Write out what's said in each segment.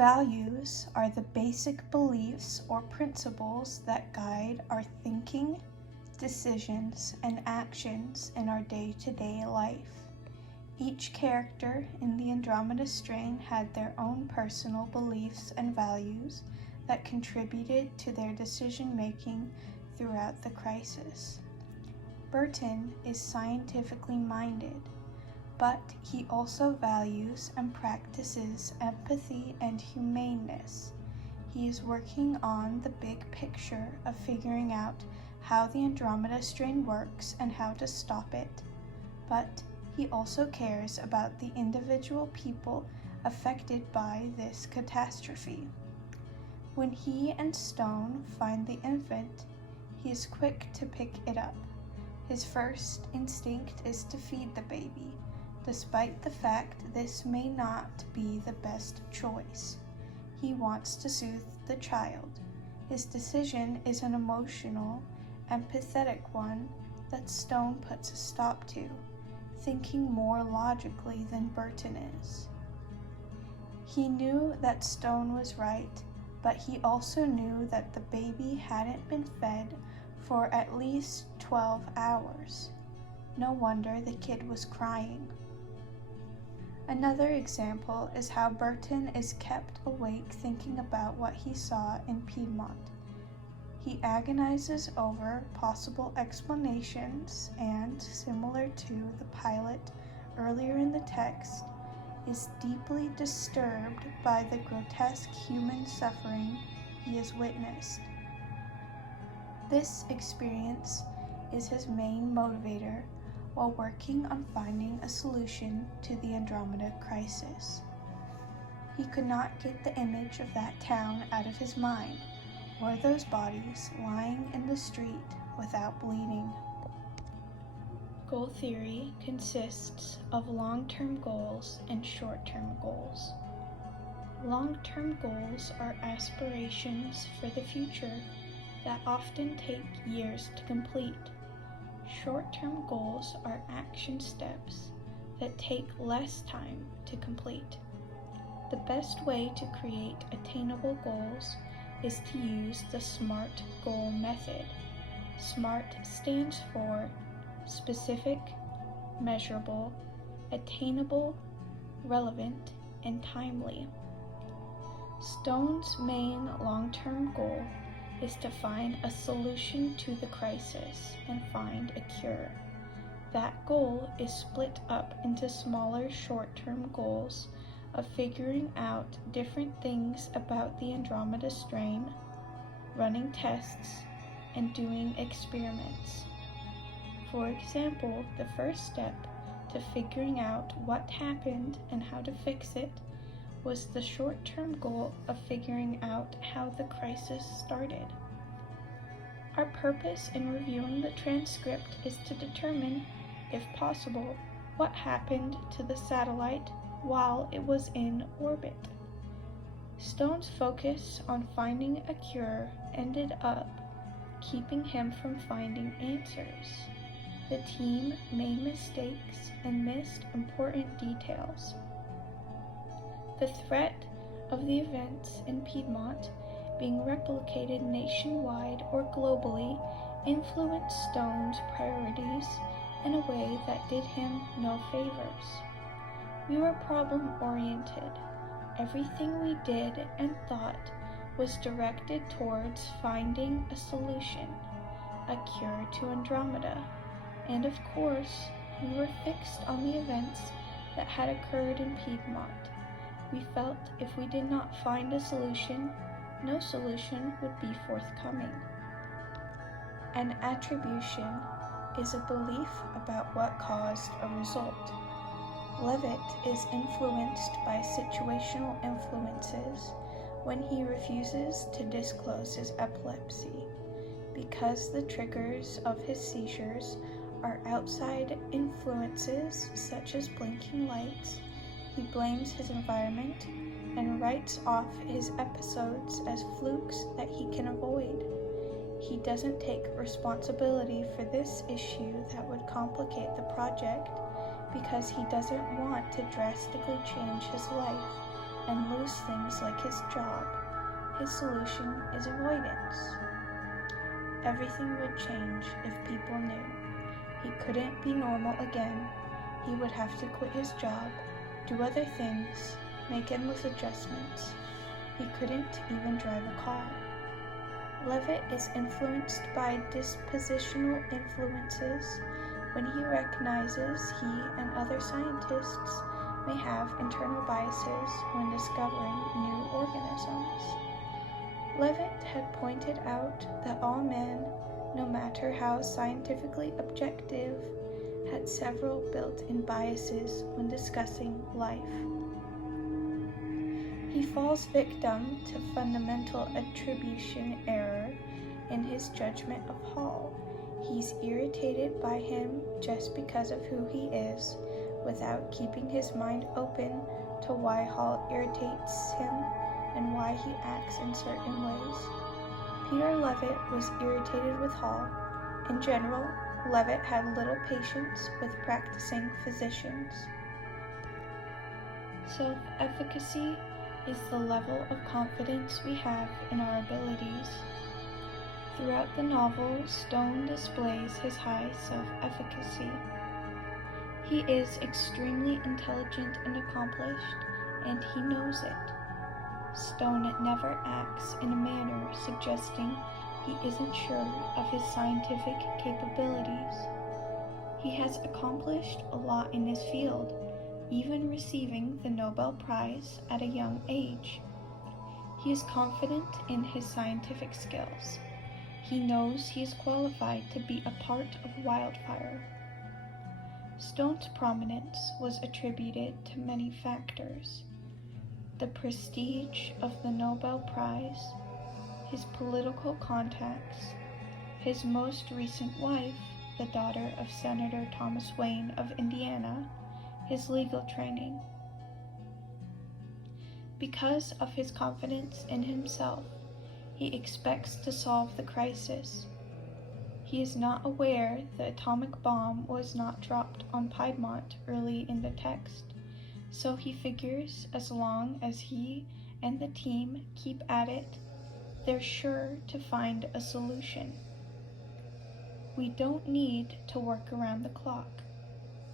Values are the basic beliefs or principles that guide our thinking, decisions, and actions in our day-to-day life. Each character in the Andromeda strain had their own personal beliefs and values that contributed to their decision-making throughout the crisis. Burton is scientifically minded, but he also values and practices empathy and humaneness. He is working on the big picture of figuring out how the Andromeda strain works and how to stop it, but he also cares about the individual people affected by this catastrophe. When he and Stone find the infant, he is quick to pick it up. His first instinct is to feed the baby, despite the fact this may not be the best choice. He wants to soothe the child. His decision is an emotional, empathetic one that Stone puts a stop to, thinking more logically than Burton is. He knew that Stone was right, but he also knew that the baby hadn't been fed for at least 12 hours. No wonder the kid was crying. Another example is how Burton is kept awake thinking about what he saw in Piedmont. He agonizes over possible explanations and, similar to the pilot earlier in the text, is deeply disturbed by the grotesque human suffering he has witnessed. This experience is his main motivator while working on finding a solution to the Andromeda crisis. He could not get the image of that town out of his mind, or those bodies lying in the street without bleeding. Goal theory consists of long-term goals and short-term goals. Long-term goals are aspirations for the future that often take years to complete. Short-term goals are action steps that take less time to complete. The best way to create attainable goals is to use the SMART goal method. SMART stands for specific, measurable, attainable, relevant, and timely. Stone's main long-term goal is to find a solution to the crisis and find a cure. That goal is split up into smaller short-term goals of figuring out different things about the Andromeda strain, running tests, and doing experiments. For example, the first step to figuring out what happened and how to fix it was the short-term goal of figuring out how the crisis started. Our purpose in reviewing the transcript is to determine, if possible, what happened to the satellite while it was in orbit. Stone's focus on finding a cure ended up keeping him from finding answers. The team made mistakes and missed important details. The threat of the events in Piedmont being replicated nationwide or globally influenced Stone's priorities in a way that did him no favors. We were problem-oriented. Everything we did and thought was directed towards finding a solution, a cure to Andromeda, and of course, we were fixed on the events that had occurred in Piedmont. We felt if we did not find a solution, no solution would be forthcoming. An attribution is a belief about what caused a result. Levitt is influenced by situational influences when he refuses to disclose his epilepsy. Because the triggers of his seizures are outside influences such as blinking lights, he blames his environment and writes off his episodes as flukes that he can avoid. He doesn't take responsibility for this issue that would complicate the project because he doesn't want to drastically change his life and lose things like his job, his solution is avoidance. Everything would change if people knew. He couldn't be normal again. He would have to quit his job, do other things, make endless adjustments. He couldn't even drive a car. Levitt is influenced by dispositional influences when he recognizes he and other scientists may have internal biases when discovering new organisms. Levitt had pointed out that all men, no matter how scientifically objective, had several built-in biases when discussing life. He falls victim to fundamental attribution error in his judgment of Hall. He's irritated by him just because of who he is, without keeping his mind open to why Hall irritates him and why he acts in certain ways. Peter Levitt was irritated with Hall. In general, Levitt had little patience with practicing physicians. Self-efficacy is the level of confidence we have in our abilities. Throughout the novel, Stone displays his high self-efficacy. He is extremely intelligent and accomplished, and he knows it. Stone never acts in a manner suggesting he isn't sure of his scientific capabilities. He has accomplished a lot in his field, even receiving the Nobel Prize at a young age. He is confident in his scientific skills. He knows he is qualified to be a part of Wildfire. Stone's prominence was attributed to many factors: the prestige of the Nobel Prize, his political contacts, his most recent wife, the daughter of Senator Thomas Wayne of Indiana, his legal training. Because of his confidence in himself, he expects to solve the crisis. He is not aware the atomic bomb was not dropped on Piedmont early in the text, so he figures as long as he and the team keep at it, they're sure to find a solution. We don't need to work around the clock,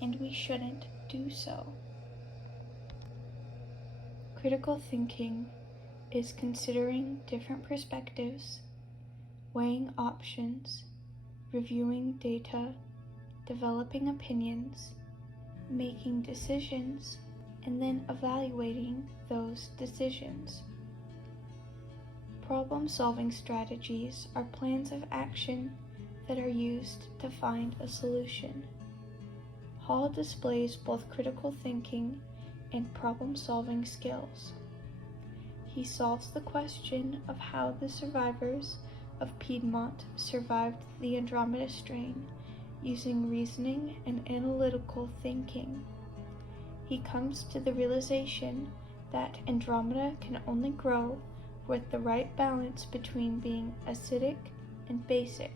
and we shouldn't do so. Critical thinking is considering different perspectives, weighing options, reviewing data, developing opinions, making decisions, and then evaluating those decisions. Problem-solving strategies are plans of action that are used to find a solution. Hall displays both critical thinking and problem-solving skills. He solves the question of how the survivors of Piedmont survived the Andromeda strain using reasoning and analytical thinking. He comes to the realization that Andromeda can only grow with the right balance between being acidic and basic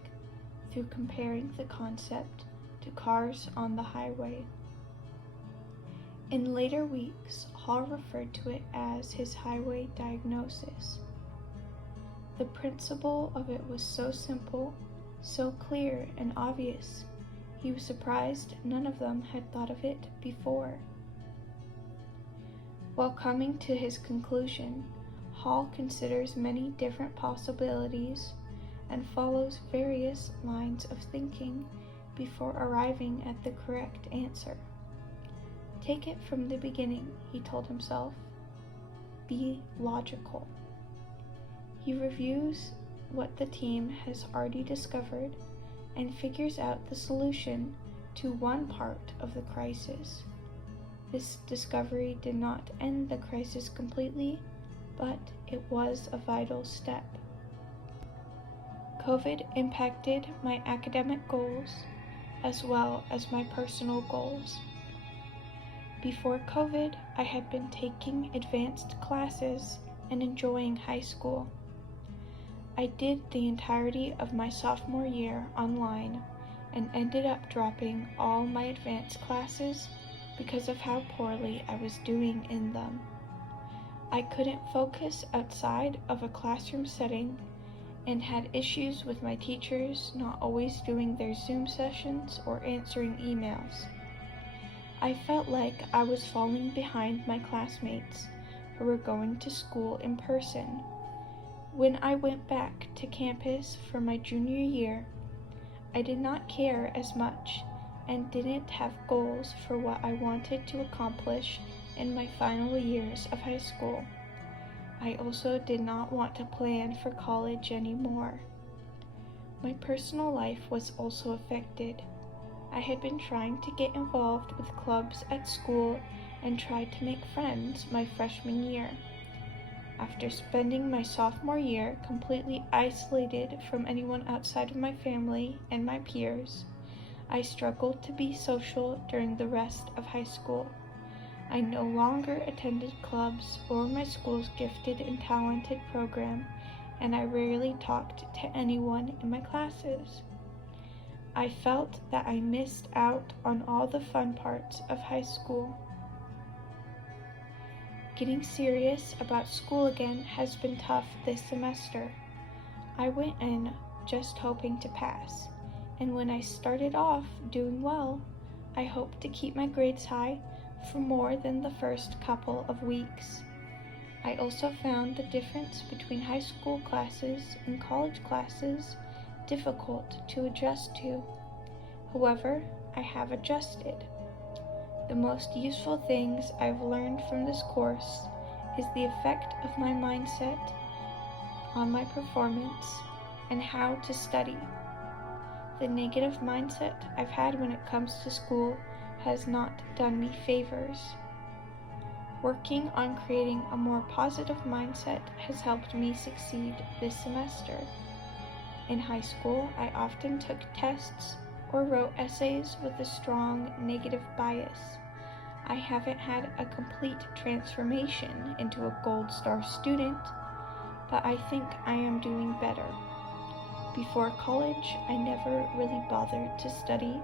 through comparing the concept to cars on the highway. In later weeks, Hall referred to it as his highway diagnosis. The principle of it was so simple, so clear and obvious, he was surprised none of them had thought of it before. While coming to his conclusion, Hall considers many different possibilities and follows various lines of thinking before arriving at the correct answer. Take it from the beginning, he told himself. Be logical. He reviews what the team has already discovered and figures out the solution to one part of the crisis. This discovery did not end the crisis completely, but it was a vital step. COVID impacted my academic goals as well as my personal goals. Before COVID, I had been taking advanced classes and enjoying high school. I did the entirety of my sophomore year online and ended up dropping all my advanced classes because of how poorly I was doing in them. I couldn't focus outside of a classroom setting and had issues with my teachers not always doing their Zoom sessions or answering emails. I felt like I was falling behind my classmates who were going to school in person. When I went back to campus for my junior year, I did not care as much and didn't have goals for what I wanted to accomplish in my final years of high school. I also did not want to plan for college anymore. My personal life was also affected. I had been trying to get involved with clubs at school and tried to make friends my freshman year. After spending my sophomore year completely isolated from anyone outside of my family and my peers, I struggled to be social during the rest of high school. I no longer attended clubs or my school's gifted and talented program, and I rarely talked to anyone in my classes. I felt that I missed out on all the fun parts of high school. Getting serious about school again has been tough this semester. I went in just hoping to pass, and when I started off doing well, I hoped to keep my grades high for more than the first couple of weeks. I also found the difference between high school classes and college classes difficult to adjust to. However, I have adjusted. The most useful things I've learned from this course is the effect of my mindset on my performance and how to study. The negative mindset I've had when it comes to school has not done me favors. Working on creating a more positive mindset has helped me succeed this semester. In high school, I often took tests or wrote essays with a strong negative bias. I haven't had a complete transformation into a gold star student, but I think I am doing better. Before college, I never really bothered to study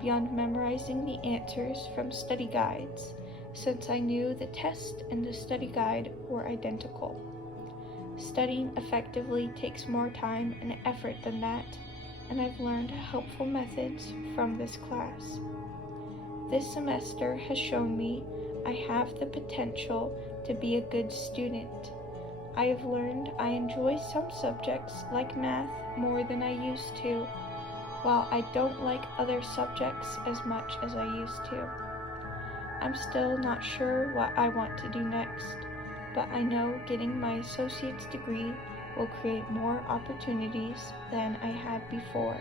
beyond memorizing the answers from study guides, since I knew the test and the study guide were identical. Studying effectively takes more time and effort than that, and I've learned helpful methods from this class. This semester has shown me I have the potential to be a good student. I have learned I enjoy some subjects like math more than I used to, while I don't like other subjects as much as I used to. I'm still not sure what I want to do next, but I know getting my associate's degree will create more opportunities than I had before.